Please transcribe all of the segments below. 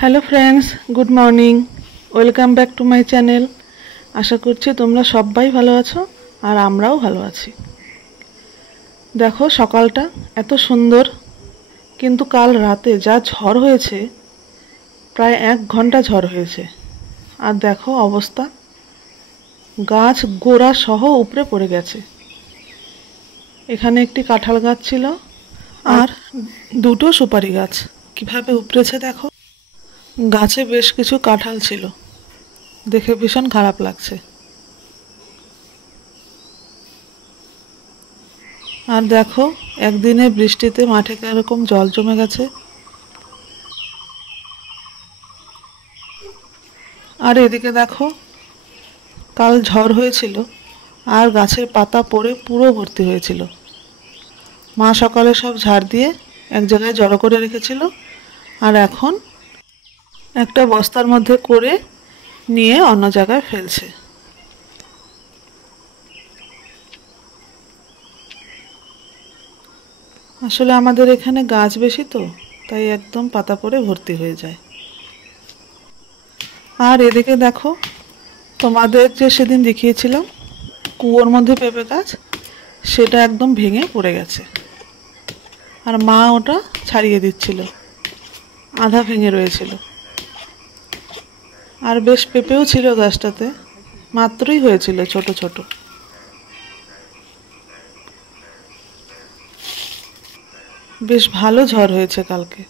Hello friends, good morning. Welcome back to my channel. আশা করছি তোমরা সবাই ভালো আছো আর আমরাও ভালো আছি। দেখো সকালটা এত সুন্দর, কিন্তু কাল রাতে যা ঝড় হয়েছে, প্রায় 1 ঘন্টা ঝড় হয়েছে। আর দেখো অবস্থা, গাছ গোড়া সহ উপড়ে পড়ে গেছে। এখানে একটি কাঁঠাল গাছ ছিল আর দুটো সুপারি গাছ, কিভাবে উপড়েছে দেখো। গাছে বেশ কিছু কাঁঠাল ছিল, দেখে ভীষণ খারাপ লাগছে। আর দেখো একদিনে বৃষ্টিতে মাঠে কিরকম জল জমে গেছে। আর এদিকে দেখো, কাল ঝড় হয়েছিল আর গাছের পাতা পড়ে পুরো ভর্তি হয়েছিল। মা সকালে সব ঝাড় দিয়ে এক জায়গায় জড়ো করে রেখেছিল, আর এখন একটা বস্তার মধ্যে করে নিয়ে অন্য জায়গায় ফেলছে। আসলে আমাদের এখানে গাছ বেশি তো, তাই একদম পাতা পড়ে ভর্তি হয়ে যায়। আর এদিকে দেখো, তোমাদের যে সেদিন দেখিয়েছিলাম কুয়োর মধ্যে পেঁপে গাছ, সেটা একদম ভেঙে পড়ে গেছে। আর মা ওটা ছাড়িয়ে দিচ্ছিল, আধা ভেঙে রয়েছিল। আর বেশ পেঁপেও ছিল গাছটাতে, মাত্রই হয়েছিল ছোট ছোট। বেশ ভালো ঝড় হয়েছে কালকে।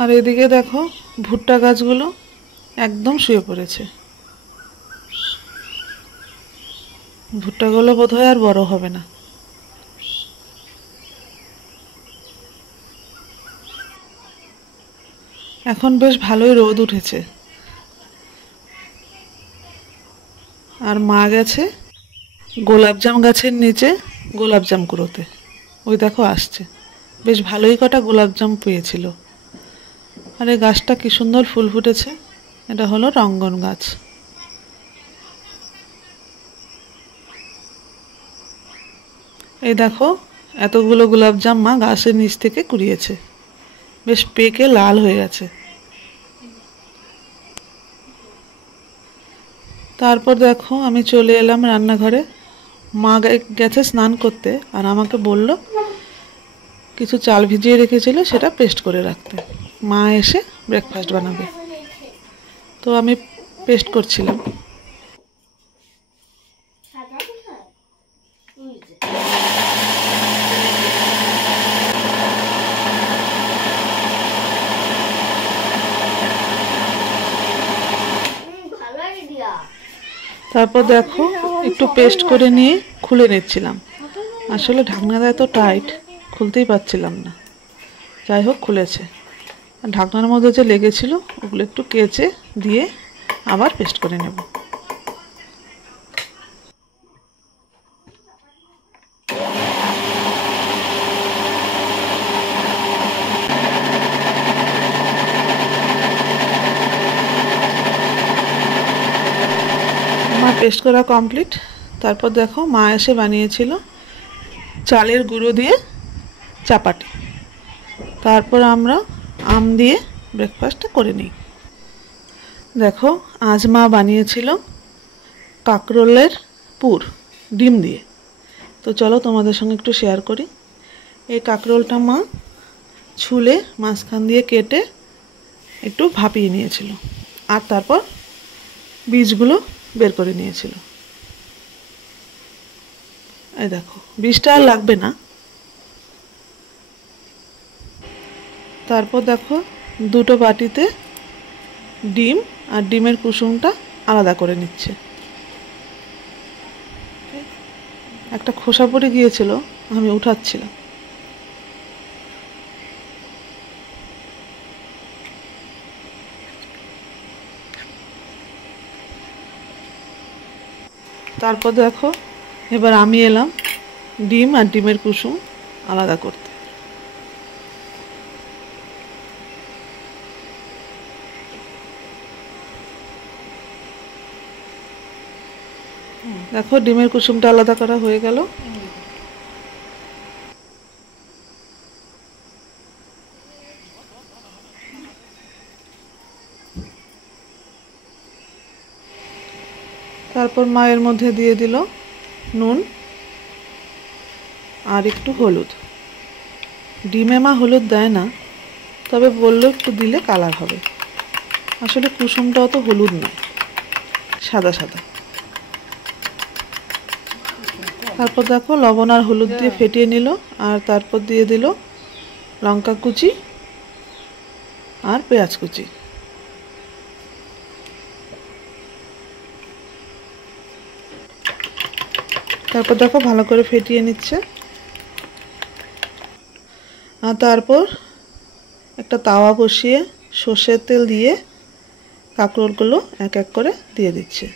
আর এদিকে দেখো ভুট্টা গাছগুলো একদম শুয়ে পড়েছে। ভুট্টাগুলো বোধহয় আর বড় হবে না। এখন বেশ ভালোই রোদ উঠেছে। আর মা গেছে গোলাপজাম গাছের নিচে গোলাপজাম কুড়োতে। ওই দেখো আসছে, বেশ ভালোই কটা গোলাপজাম পেয়েছিল। আর এই গাছটা কি সুন্দর ফুল ফুটেছে, এটা হলো রঙ্গন গাছ। এই দেখো এতগুলো গোলাপজাম মা গাছের নিচ থেকে কুড়িয়েছে, বেশ পেকে লাল হয়ে গেছে। তারপর দেখো আমি চলে এলাম রান্নাঘরে। মা গেছে স্নান করতে, আর আমাকে বলল কিছু চাল ভিজিয়ে রেখেছিল সেটা পেস্ট করে রাখতে, মা এসে ব্রেকফাস্ট বানাবে। তো আমি পেস্ট করছিলাম। তারপর দেখো একটু পেস্ট করে নিয়ে খুলে নিচ্ছিলাম। আসলে ঢাকনাটা এত টাইট, খুলতেই পারছিলাম না। যাই হোক খুলেছে। আর ঢাকনার মধ্যে যে লেগেছিল ওগুলো একটু কেচে দিয়ে আবার পেস্ট করে নেব। আমার পেস্ট করা কমপ্লিট। তারপর দেখো মা এসে বানিয়েছিল চালের গুঁড়ো দিয়ে চাপাটি। তারপর আমরা আম দিয়ে ব্রেকফাস্টটা করে নিই। দেখো আজ মা বানিয়েছিল কাঁকরোলের পুর ডিম দিয়ে। তো চলো তোমাদের সঙ্গে একটু শেয়ার করি। এই কাঁকরোলটা মা ছুলে মাঝখান দিয়ে কেটে একটু ভাপিয়ে নিয়েছিল, আর তারপর বীজগুলো বের করে নিয়েছিল। এই দেখো বীজটা আর লাগবে না। তারপর দেখো দুটো বাটিতে ডিম আর ডিমের কুসুমটা আলাদা করে নিচ্ছে। একটা খোসা পড়ে গিয়েছিল, আমি উঠাচ্ছিলাম। তারপর দেখো এবার আমি এলাম ডিম আর ডিমের কুসুম আলাদা করতে। দেখো ডিমের কুসুমটা আলাদা করা হয়ে গেল। তারপর মা এর মধ্যে দিয়ে দিল নুন আর একটু হলুদ। ডিমে মা হলুদ দেয় না, তবে বললো একটু দিলে কালার হবে। আসলে কুসুমটা অত হলুদ নয়, সাদা সাদা। তারপর দেখো লবণ আর হলুদ দিয়ে ফেটিয়ে নিল, আর তারপর দিয়ে দিল লঙ্কা কুচি আর পেঁয়াজ কুচি। তারপর দেখো ভালো করে ফেটিয়ে নিচ্ছে। আর তারপর একটা তাওয়া বসিয়ে সর্ষের তেল দিয়ে কাঁকরোলগুলো এক এক করে দিয়ে দিচ্ছে।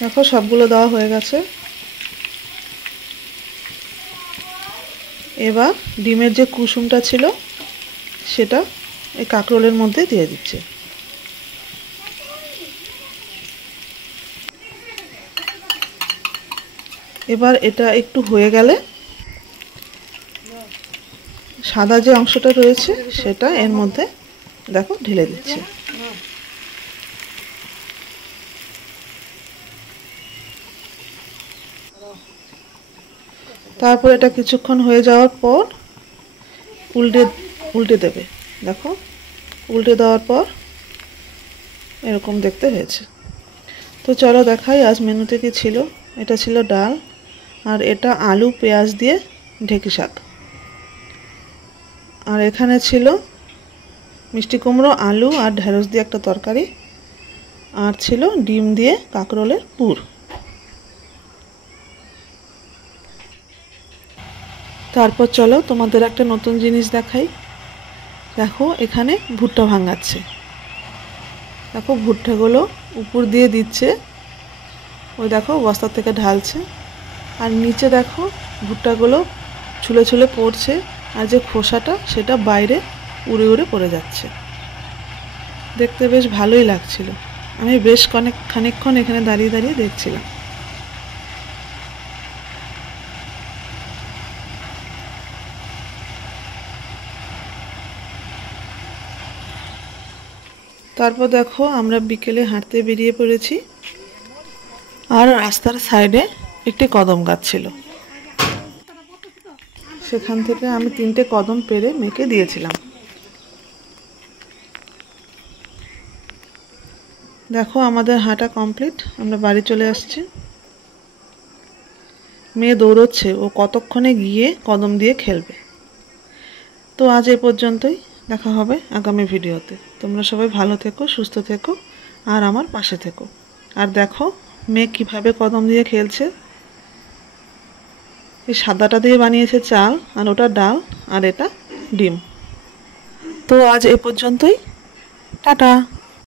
দেখো সবগুলো দেওয়া হয়ে গেছে। এবার ডিমের যে কুসুমটা ছিল সেটা এই কাঁকরোলের মধ্যে দিয়ে দিচ্ছে। এবার এটা একটু হয়ে গেলে সাদা যে অংশটা রয়েছে সেটা এর মধ্যে দেখো ঢেলে দিচ্ছে। তারপর এটা কিছুক্ষণ হয়ে যাওয়ার পর উল্টে দেবে। দেখো উল্টে দেওয়ার পর এরকম দেখতে হয়েছে। তো চলো দেখাই আজ মেনুতে কি ছিল। এটা ছিল ডাল, আর এটা আলু পেঁয়াজ দিয়ে ঢেঁকি শাক, আর এখানে ছিল মিষ্টি কুমড়ো আলু আর ঢেঁড়স দিয়ে একটা তরকারি, আর ছিল ডিম দিয়ে কাঁকরোলের পুর। তারপর চলো তোমাদের একটা নতুন জিনিস দেখাই। দেখো এখানে ভুট্টা ভাঙাচ্ছে। দেখো ভুট্টাগুলো উপর দিয়ে দিচ্ছে, ওই দেখো বস্তা থেকে ঢালছে। আর নিচে দেখো ভুট্টাগুলো ছুলে ছুলে পড়ছে, আর যে খোসাটা সেটা বাইরে উড়ে উড়ে পড়ে যাচ্ছে। দেখতে বেশ ভালোই লাগছিল। আমি বেশ খানিকক্ষণ এখানে দাঁড়িয়ে দাঁড়িয়ে দেখছিলাম। তারপর দেখো আমরা বিকেলে হাঁটতে বেরিয়ে পড়েছি, আর রাস্তার সাইডে একটি কদম গাছ ছিল। সেখান থেকে আমি 3টে কদম পেড়ে মেয়েকে দিয়েছিলাম। দেখো আমাদের হাঁটা কমপ্লিট, আমরা বাড়ি চলে আসছি। মেয়ে দৌড়চ্ছে, ও কতক্ষণে গিয়ে কদম দিয়ে খেলবে। তো আজ এ পর্যন্তই, দেখা হবে আগামী ভিডিওতে। তোমরা সবাই ভালো থেকো, সুস্থ থেকো, আর আমার পাশে থেকো। আর দেখো মেয়ে কিভাবে কদম দিয়ে খেলছে। এই সাদাটা দিয়ে বানিয়েছে চাল, আর ওটা ডাল, আর এটা ডিম। তো আজ এ পর্যন্তই, টাটা।